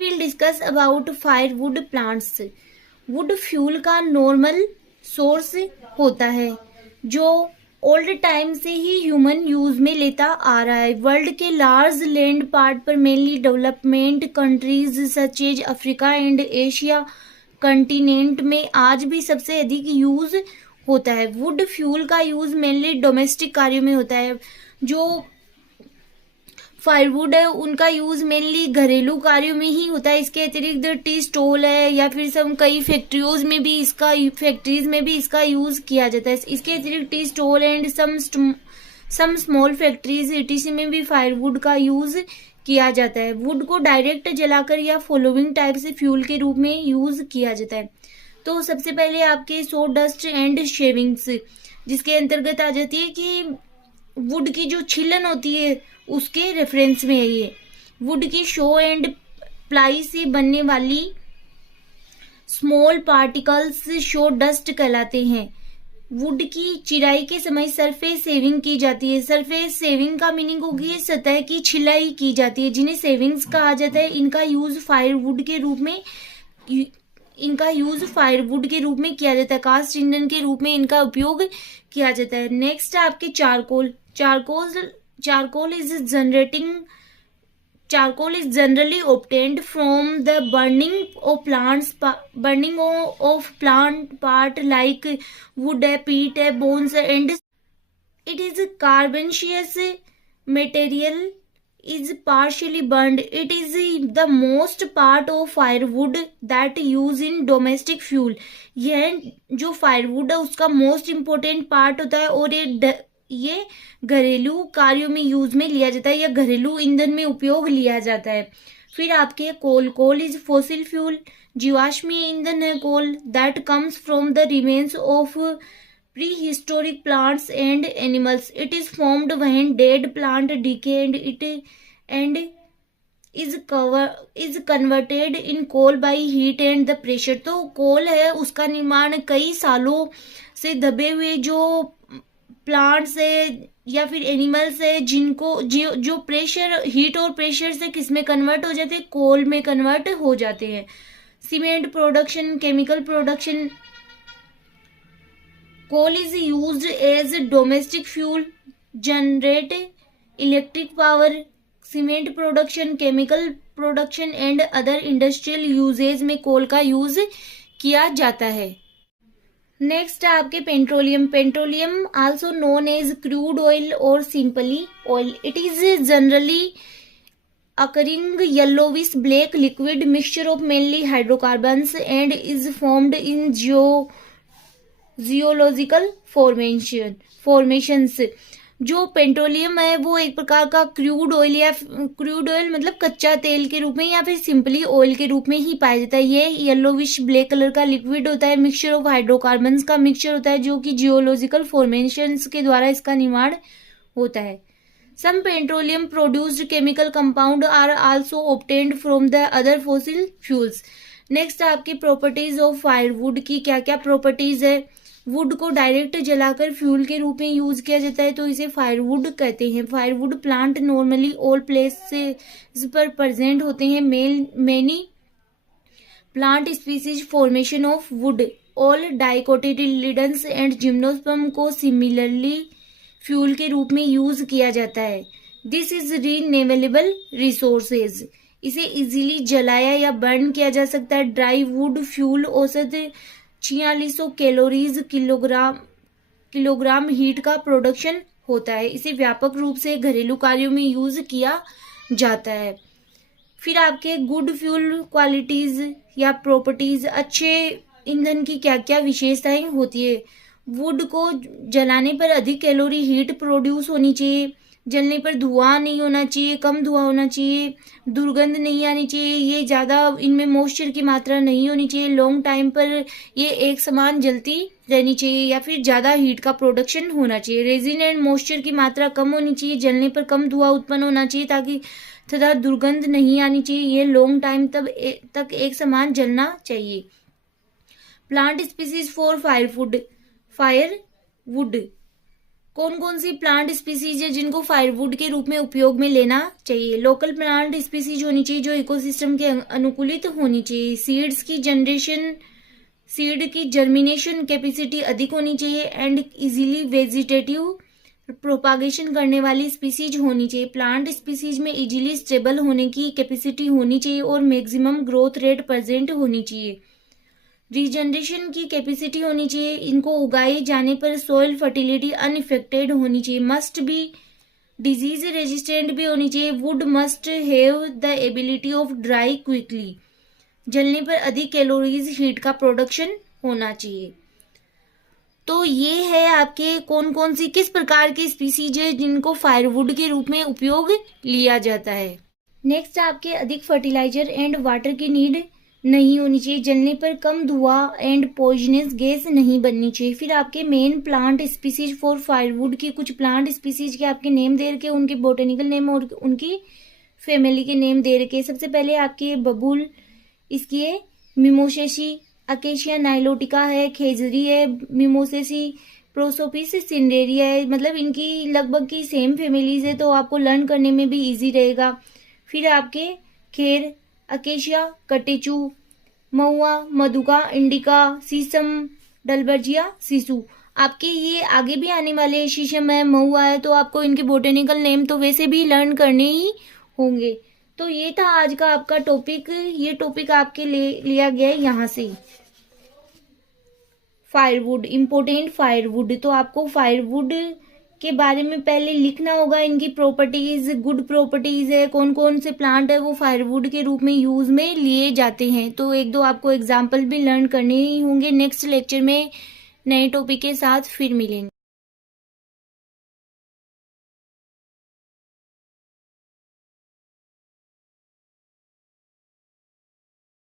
Will discuss about firewood plants. Would fuel का normal source होता है जो ओल्ड टाइम से ही ह्यूमन यूज में लेता आ रहा है। वर्ल्ड के लार्ज लैंड पार्ट पर mainly development countries such as Africa and Asia continent में आज भी सबसे अधिक यूज होता है। वुड फ्यूल का यूज मेनली डोमेस्टिक कार्यों में होता है। जो फायरवुड है उनका यूज मेनली घरेलू कार्यों में ही होता है। इसके अतिरिक्त टी स्टॉल है या फिर सब कई फैक्ट्रीज में भी इसका यूज किया जाता है। इसके अतिरिक्त tea stall and some small factories ETC में भी फायरवुड का यूज किया जाता है। वुड को डायरेक्ट जलाकर या फॉलोइंग टाइप से फ्यूल के रूप में यूज किया जाता है। तो सबसे पहले आपके सो डस्ट एंड शेविंग्स, जिसके अंतर्गत आ जाती है कि वुड की जो छिलन होती है उसके रेफरेंस में है ये। वुड की शो एंड प्लाई से बनने वाली स्मॉल पार्टिकल्स शो डस्ट कहलाते हैं। वुड की चिराई के समय सरफेस सेविंग की जाती है। सरफेस सेविंग का मीनिंग होगी सतह की छिलाई की जाती है, जिन्हें सेविंग्स कहा जाता है। इनका यूज फायरवुड के रूप में किया जाता है। कास्ट ईंधन के रूप में इनका उपयोग किया जाता है। नेक्स्ट है आपके charcoal. Charcoal is generally obtained from the burning of plant part like wood, peat, bones, and it is a carbonaceous material is partially burned. It is the most part of firewood that use in domestic fuel. यह जो firewood है उसका most important part होता है और ये घरेलू कार्यों में यूज में लिया जाता है या घरेलू ईंधन में उपयोग लिया जाता है। फिर आपके कोल इज फॉसिल फ्यूल, जीवाश्मीय ईंधन है coal, that comes from the remains of prehistoric plants and animals. It is formed when dead plant decay and is converted in coal by heat and the pressure. तो coal है उसका निर्माण कई सालों से दबे हुए जो प्लांट्स है या फिर एनिमल्स है जिनको जो प्रेशर हीट और प्रेशर से किस में कन्वर्ट हो जाते हैं, कोल में कन्वर्ट हो जाते हैं। Cement production, chemical production, coal is used as domestic fuel, generate electric power. Cement production, chemical production and other industrial usages में कोल का यूज किया जाता है। नेक्स्ट है आपके petroleum also known as crude oil और simply oil. It is generally occurring yellowish black liquid mixture of mainly hydrocarbons and is formed in geological formations। जो petroleum है वो एक प्रकार का क्रूड ऑयल मतलब कच्चा तेल के रूप में या फिर सिंपली ऑयल के रूप में ही पाया जाता है। ये येलोविश ब्लैक कलर का लिक्विड होता है, मिक्सचर ऑफ हाइड्रोकार्बन्स का मिक्सचर होता है जो कि जियोलॉजिकल फॉर्मेशंस के द्वारा इसका निर्माण होता है। Some petroleum produced chemical compound are also obtained from the other fossil fuels. Next आपकी प्रॉपर्टीज ऑफ फायरवुड की क्या क्या प्रॉपर्टीज है। वुड को डायरेक्ट जलाकर फ्यूल के रूप में यूज किया जाता है तो इसे फायरवुड कहते हैं। Firewood plant normally all places पर प्रेजेंट होते हैं। Many plant species formation of wood, all dicotyledons and gymnosperm को सिमिलरली फ्यूल के रूप में यूज किया जाता है। This is renewable resources. इसे इजीली जलाया या बर्न किया जा सकता है। ड्राई वुड फ्यूल औसत 4600 कैलोरीज किलोग्राम हीट का प्रोडक्शन होता है। इसे व्यापक रूप से घरेलू कार्यों में यूज किया जाता है। फिर आपके गुड फ्यूल क्वालिटीज या प्रॉपर्टीज, अच्छे ईंधन की क्या क्या विशेषताएं होती है। वुड को जलाने पर अधिक कैलोरी हीट प्रोड्यूस होनी चाहिए, जलने पर धुआं नहीं होना चाहिए, कम धुआं होना चाहिए, दुर्गंध नहीं आनी चाहिए, ये ज़्यादा इनमें मॉइस्चर की मात्रा नहीं होनी चाहिए, लॉन्ग टाइम पर ये एक समान जलती रहनी चाहिए या फिर ज़्यादा हीट का प्रोडक्शन होना चाहिए। रेजिन एंड मॉइस्चर की मात्रा कम होनी चाहिए, जलने पर कम धुआं उत्पन्न होना चाहिए ताकि तथा दुर्गंध नहीं आनी चाहिए। ये लॉन्ग टाइम तक एक समान जलना चाहिए। Plant species for firewood. कौन कौन सी प्लांट स्पीसीज है जिनको फायरवुड के रूप में उपयोग में लेना चाहिए। लोकल प्लांट स्पीसीज होनी चाहिए जो इकोसिस्टम के अनुकूलित होनी चाहिए। सीड की जर्मिनेशन कैपेसिटी अधिक होनी चाहिए एंड इजीली वेजिटेटिव प्रोपागेशन करने वाली स्पीसीज होनी चाहिए। प्लांट स्पीसीज में इजीली स्टेबल होने की कैपेसिटी होनी चाहिए और मैक्सिमम ग्रोथ रेट प्रेजेंट होनी चाहिए। रीजनरेशन की कैपेसिटी होनी चाहिए। इनको उगाए जाने पर सॉइल फर्टिलिटी अनइफेक्टेड होनी चाहिए। मस्ट बी डिजीज रेजिस्टेंट भी होनी चाहिए। Would must have the ability of dry quickly. जलने पर अधिक कैलोरीज हीट का प्रोडक्शन होना चाहिए। तो ये है आपके कौन कौन सी किस प्रकार की स्पीसीज है जिनको फायरवुड के रूप में उपयोग लिया जाता है। नेक्स्ट आपके अधिक फर्टिलाइजर एंड वाटर की नीड नहीं होनी चाहिए। जलने पर कम धुआं एंड पॉइजनस गैस नहीं बननी चाहिए। फिर आपके main plant species for firewood की कुछ प्लांट स्पीसीज के आपके नेम दे रखे, उनके बोटेनिकल नेम और उनकी फैमिली के नेम दे रखे। सबसे पहले आपके बबूल, इसकी है मिमोसेसी, अकेशिया नाइलोटिका है, खेजरी है, मिमोसेसी, प्रोसोपिस सिंडेरिया है। मतलब इनकी लगभग की सेम फैमिलीज है तो आपको लर्न करने में भी इजी रहेगा। फिर आपके खेर, अकेशिया, कटेचू, महुआ, मधुका, इंडिका, सीसम, डलबर्जिया, सीसू। आपके ये आगे भी आने वाले शीशम है, महुआ है, तो आपको इनके बोटेनिकल नेम तो वैसे भी लर्न करने ही होंगे। तो ये था आज का आपका टॉपिक। ये टॉपिक आपके लिया गया है यहाँ से फायरवुड, इम्पोर्टेंट फायरवुड। तो आपको फायरवुड के बारे में पहले लिखना होगा। इनकी प्रॉपर्टीज, गुड प्रॉपर्टीज है, कौन कौन से प्लांट है वो फायरवुड के रूप में यूज में लिए जाते हैं। तो एक दो आपको एग्जाम्पल भी लर्न करने ही होंगे। नेक्स्ट लेक्चर में नए टॉपिक के साथ फिर मिलेंगे।